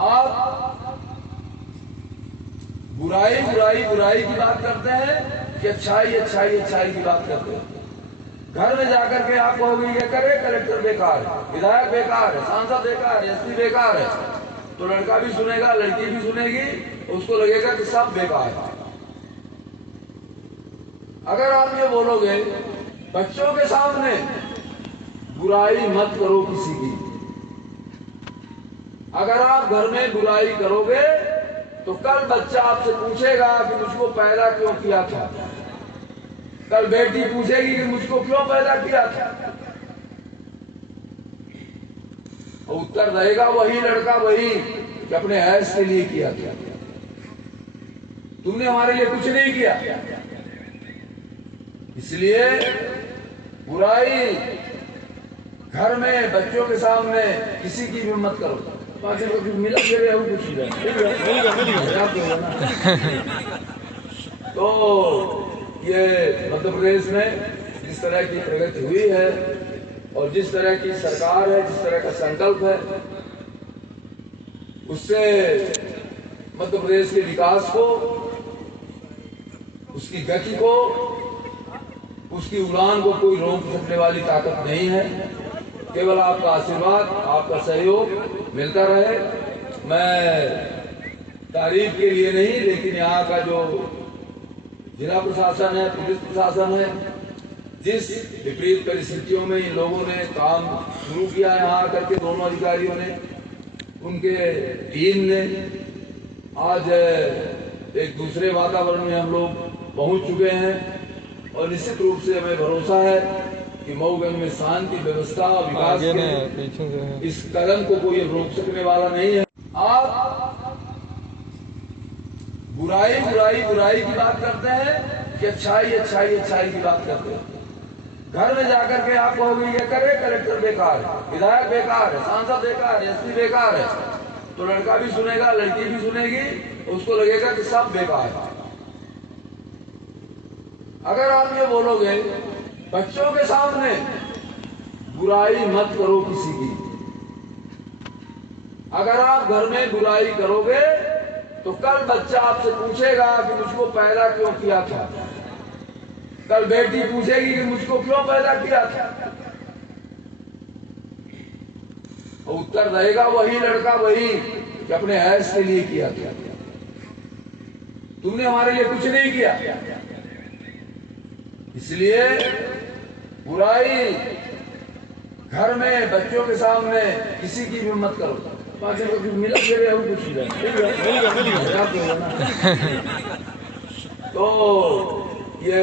आप बुराई बुराई बुराई की बात करते हैं कि अच्छाई अच्छाई अच्छाई की बात करते हैं। घर में जाकर के आप कहोगे ये करे, कलेक्टर बेकार है, विधायक बेकार है, सांसद बेकार है, एसपी बेकार है, तो लड़का भी सुनेगा, लड़की भी सुनेगी, उसको लगेगा कि सब बेकार है। अगर आप ये बोलोगे बच्चों के सामने बुराई मत करो किसी की, अगर आप घर में बुराई करोगे तो कल बच्चा आपसे पूछेगा कि मुझको पैदा क्यों किया था, कल बेटी पूछेगी कि मुझको क्यों पैदा किया था, और उत्तर रहेगा वही लड़का वही कि अपने ऐश के लिए किया था, तुमने हमारे लिए कुछ नहीं किया। इसलिए बुराई घर में बच्चों के सामने किसी की भी मत करो। मिला कुछ तो ये मध्य प्रदेश में जिस तरह की प्रगति हुई है और जिस तरह की सरकार है, जिस तरह का संकल्प है, उससे मध्य प्रदेश के विकास को, उसकी गति को, उसकी उड़ान को कोई रोक सकने वाली ताकत नहीं है। केवल आपका आशीर्वाद, आपका सहयोग मिलता रहे। मैं तारीफ के लिए नहीं, लेकिन यहाँ का जो जिला प्रशासन है, पुलिस प्रशासन है, जिस विपरीत परिस्थितियों में इन लोगों ने काम शुरू किया है यहाँ करके, दोनों अधिकारियों ने, उनके टीम ने, आज एक दूसरे वातावरण में हम लोग पहुंच चुके हैं और निश्चित रूप से हमें भरोसा है कि मऊगंज में शांति, व्यवस्था और विकास के इस कदम को कोई रोक सकने वाला नहीं है। आप बुराई बुराई बुराई की बात करते हैं कि अच्छाई अच्छाई अच्छाई की बात करते हैं। घर में जाकर के आप कहोगे ये करे, कलेक्टर बेकार है, विधायक बेकार है, सांसद बेकार है, एसपी बेकार है, तो लड़का भी सुनेगा, लड़की भी सुनेगी, उसको लगेगा कि सब बेकार है। अगर आप ये बोलोगे बच्चों के सामने बुराई मत करो किसी की, अगर आप घर में बुराई करोगे तो कल बच्चा आपसे पूछेगा कि मुझको पैदा क्यों किया था, कल बेटी पूछेगी कि मुझको क्यों पैदा किया था, और उत्तर रहेगा वही लड़का वही कि अपने ऐश के लिए किया था, तुमने हमारे लिए कुछ नहीं किया। इसलिए बुराई घर में बच्चों के सामने किसी की भी मत करो। मिला कुछ तो ये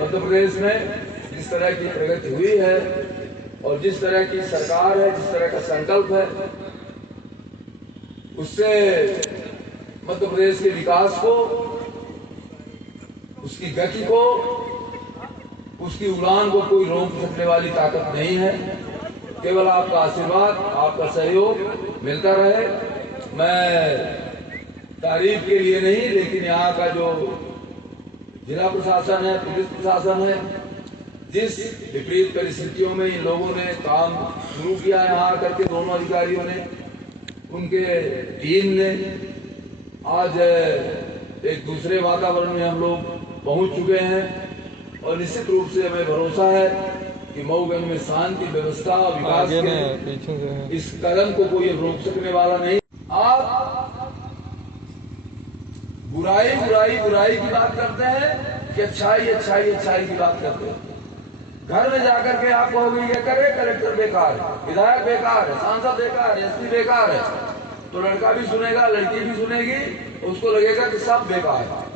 मध्य प्रदेश में जिस तरह की प्रगति हुई है और जिस तरह की सरकार है, जिस तरह का संकल्प है, उससे मध्य प्रदेश के विकास को, उसकी गति को, उसकी उड़ान को कोई रोक सकने वाली ताकत नहीं है। केवल आपका आशीर्वाद, आपका सहयोग मिलता रहे। मैं तारीफ के लिए नहीं, लेकिन यहाँ का जो जिला प्रशासन है, पुलिस प्रशासन है, जिस विपरीत परिस्थितियों में इन लोगों ने काम शुरू किया है यहाँ करके, दोनों अधिकारियों ने, उनके टीम ने, आज एक दूसरे वातावरण में हम लोग पहुंच चुके हैं और निश्चित रूप से हमें भरोसा है कि मऊगंज में शांति, व्यवस्था और विकास के इस कदम को कोई रोक सकने वाला नहीं। आप बुराई बुराई बुराई की बात करते हैं कि अच्छाई अच्छाई अच्छाई की बात करते हैं। घर में जाकर के आप कहोगे ये करे, कलेक्टर बेकार है, विधायक बेकार है, सांसद बेकार है, एसपी बेकार है, तो लड़का भी सुनेगा, लड़की भी सुनेगी, उसको लगेगा कि सब बेकार है।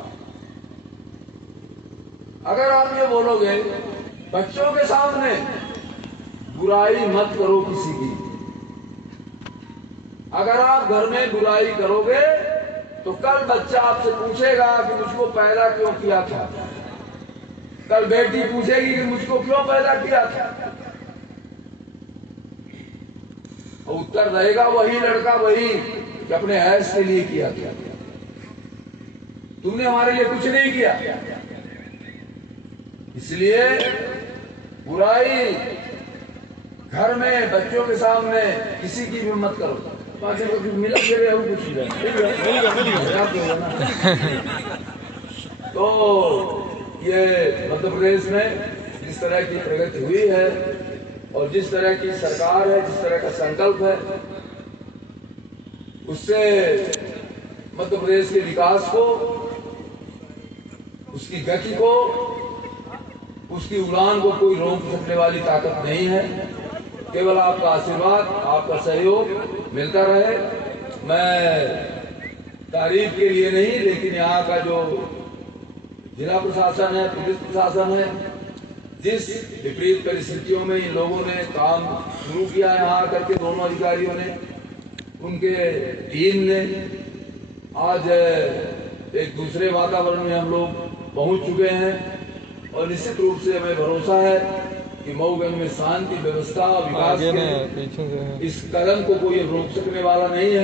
अगर आप ये बोलोगे बच्चों के सामने बुराई मत करो किसी की, अगर आप घर में बुराई करोगे तो कल बच्चा आपसे पूछेगा कि मुझको पैदा क्यों किया था, कल बेटी पूछेगी कि मुझको क्यों पैदा किया था, और उत्तर रहेगा वही लड़का वही कि अपने ऐश के लिए किया था, तुमने हमारे लिए कुछ नहीं किया। इसलिए बुराई घर में बच्चों के सामने किसी की भी मत करो। बातें को कुछ मिला फिर वो कुछ तो ये मध्य प्रदेश में जिस तरह की प्रगति हुई है और जिस तरह की सरकार है, जिस तरह का संकल्प है, उससे मध्य प्रदेश के विकास को, उसकी गति को, उसकी उड़ान को कोई रोक सकने वाली ताकत नहीं है। केवल आपका आशीर्वाद, आपका सहयोग मिलता रहे। मैं तारीफ के लिए नहीं, लेकिन यहाँ का जो जिला प्रशासन है, पुलिस प्रशासन है, जिस विपरीत परिस्थितियों में इन लोगों ने काम शुरू किया यहाँ आकर के, दोनों अधिकारियों ने, उनके टीम ने, आज एक दूसरे वातावरण में हम लोग पहुंच चुके हैं और निश्चित रूप से हमें भरोसा है कि मऊगंज में शांति, व्यवस्था और विकास के इस कदम को कोई रोक सकने वाला नहीं है।